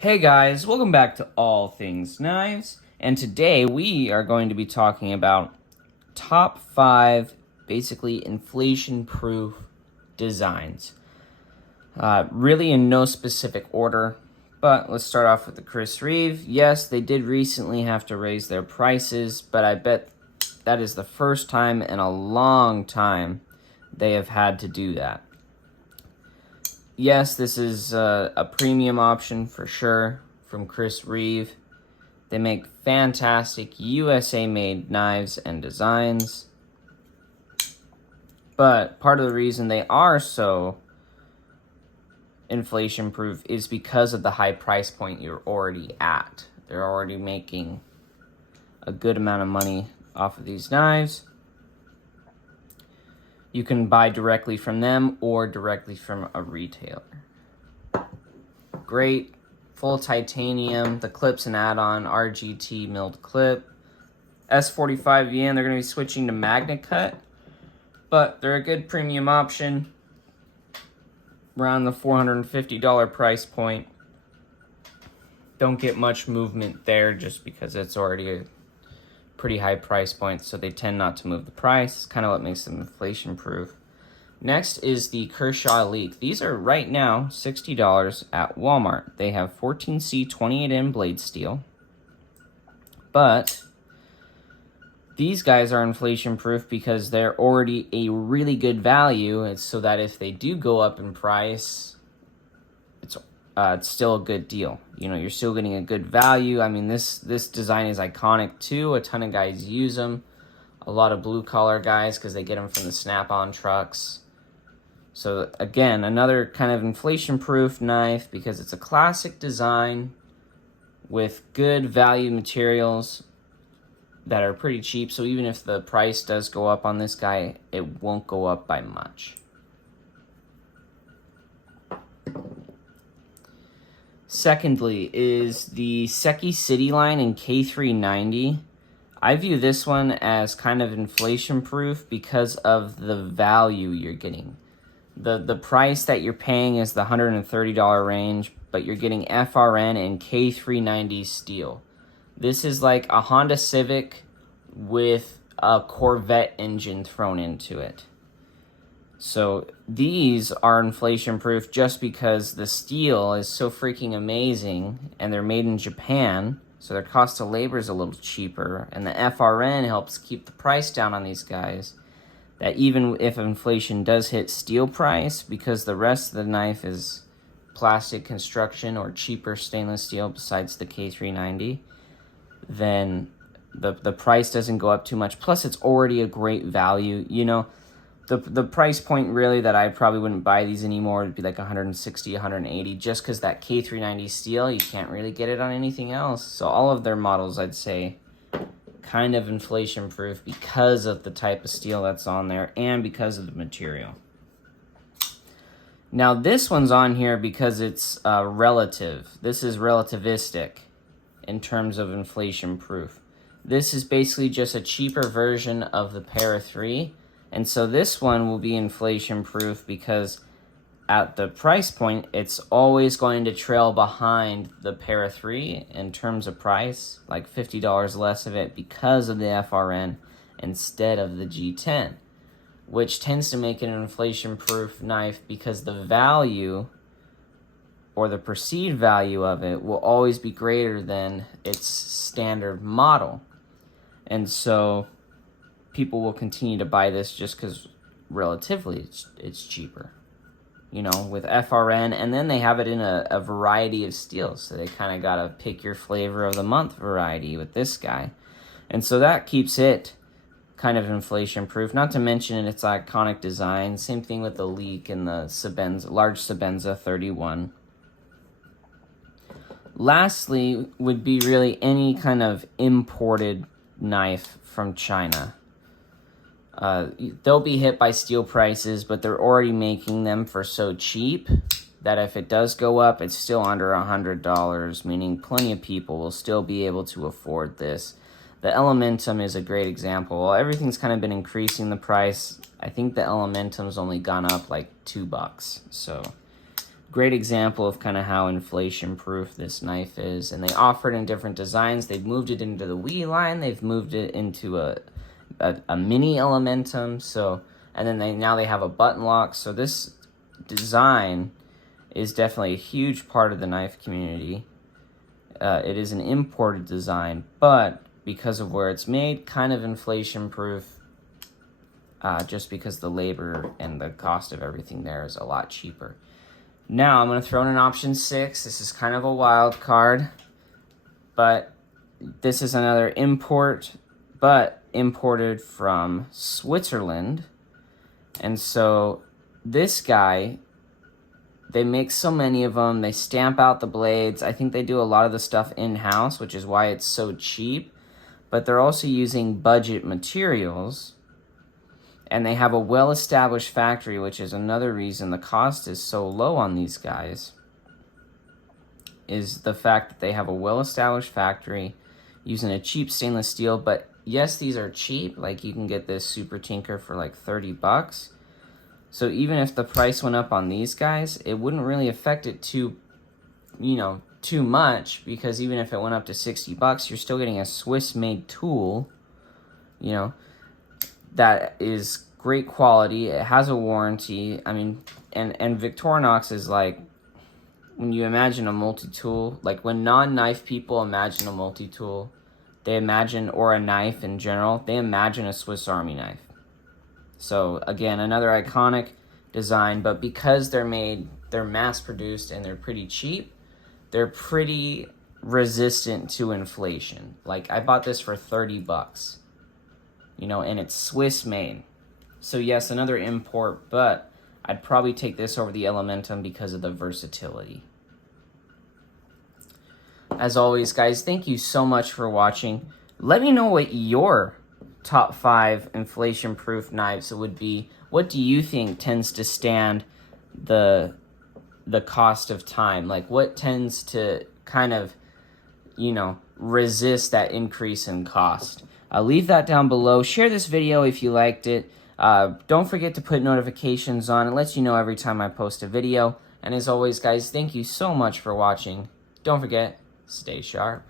Hey guys, welcome back to All Things Knives, and today we are going to be talking about top 5 basically inflation-proof designs. Really in no specific order, but let's start off with the Reeve. Yes, they did recently have to raise their prices, but I bet that is the first time in a long time they have had to do that. Yes, this is a premium option for sure from Reeve. They make fantastic USA-made knives and designs. But part of the reason they are so inflation-proof is because of the high price point you're already at. They're already making a good amount of money off of these knives. You can buy directly from them or directly from a retailer. Great, full titanium, the clip's an add-on, RGT milled clip. S45VN, they're going to be switching to magnet cut, but they're a good premium option, around the $450 price point. Don't get much movement there just because it's already a pretty high price point, so they tend not to move the price. It's kind of what makes them inflation proof. Next is the Kershaw Leak. These are right now $60 at Walmart. They have 14C 28N blade steel, but these guys are inflation proof because they're already a really good value. It's so that if they do go up in price, it's still a good deal. You know, you're still getting a good value. I mean, this design is iconic too. A ton of guys use them. A lot of blue collar guys because they get them from the Snap-on trucks. So again, another kind of inflation-proof knife because it's a classic design with good value materials that are pretty cheap. So even if the price does go up on this guy, it won't go up by much. Secondly is the SKIL City line in K390. I view this one as kind of inflation proof because of the value you're getting. The price that you're paying is the $130 range, but you're getting FRN and K390 steel. This is like a Honda Civic with a Corvette engine thrown into it. So these are inflation proof just because the steel is so freaking amazing and they're made in Japan, so their cost of labor is a little cheaper, and the FRN helps keep the price down on these guys, that even if inflation does hit steel price, because the rest of the knife is plastic construction or cheaper stainless steel besides the K390, then the price doesn't go up too much. Plus it's already a great value. You know, the price point really that I probably wouldn't buy these anymore would be like 160, 180, just because that K390 steel, you can't really get it on anything else. So all of their models, I'd say, kind of inflation proof because of the type of steel that's on there and because of the material. Now this one's on here because it's relative. This is relativistic in terms of inflation proof. This is basically just a cheaper version of the Para 3. And so this one will be inflation proof because at the price point, it's always going to trail behind the Para 3 in terms of price, like $50 less of it because of the FRN instead of the G10, which tends to make it an inflation proof knife because the value or the perceived value of it will always be greater than its standard model. And so people will continue to buy this just because relatively it's cheaper, you know, with FRN. And then they have it in a variety of steels, so they kind of got to pick your flavor of the month variety with this guy. And so that keeps it kind of inflation proof, not to mention its iconic design. Same thing with the Leak and the Sebenza, large Sebenza 31. Lastly would be really any kind of imported knife from China. They'll be hit by steel prices, but they're already making them for so cheap that if it does go up, it's still under $100, meaning plenty of people will still be able to afford this. The ELEMENTUM is a great example. While everything's kind of been increasing the price, I think the ELEMENTUM's only gone up like $2. So great example of kind of how inflation-proof this knife is. And they offer it in different designs. They've moved it into the Wii line. They've moved it into a mini ELEMENTUM. So, and then now they have a button lock. So this design is definitely a huge part of the knife community. It is an imported design, but because of where it's made, kind of inflation-proof, just because the labor and the cost of everything there is a lot cheaper. Now I'm going to throw in an option 6. This is kind of a wild card, but this is another import, but imported from Switzerland. And so this guy, they make so many of them. They stamp out the blades. I think they do a lot of the stuff in-house, which is why it's so cheap. But they're also using budget materials. And they have a well-established factory, which is another reason the cost is so low on these guys, is the fact that they have a well-established factory using a cheap stainless steel. But yes, these are cheap. Like, you can get this Super Tinker for like 30 bucks. So even if the price went up on these guys, it wouldn't really affect it too much, because even if it went up to 60 bucks, you're still getting a Swiss-made tool, that is great quality. It has a warranty. I mean, and Victorinox is like, when you imagine a multi-tool, like when non-knife people imagine a multi-tool, they imagine, or a knife in general, they imagine a Swiss Army knife. So again, another iconic design, but because they're mass-produced and they're pretty cheap, they're pretty resistant to inflation. Like, I bought this for 30 bucks, and it's Swiss-made. So yes, another import, but I'd probably take this over the ELEMENTUM because of the versatility. As always, guys, thank you so much for watching. Let me know what your top 5 inflation-proof knives would be. What do you think tends to stand the cost of time? Like, what tends to kind of, resist that increase in cost? Leave that down below. Share this video if you liked it. Don't forget to put notifications on. It lets you know every time I post a video. And as always, guys, thank you so much for watching. Don't forget, stay sharp.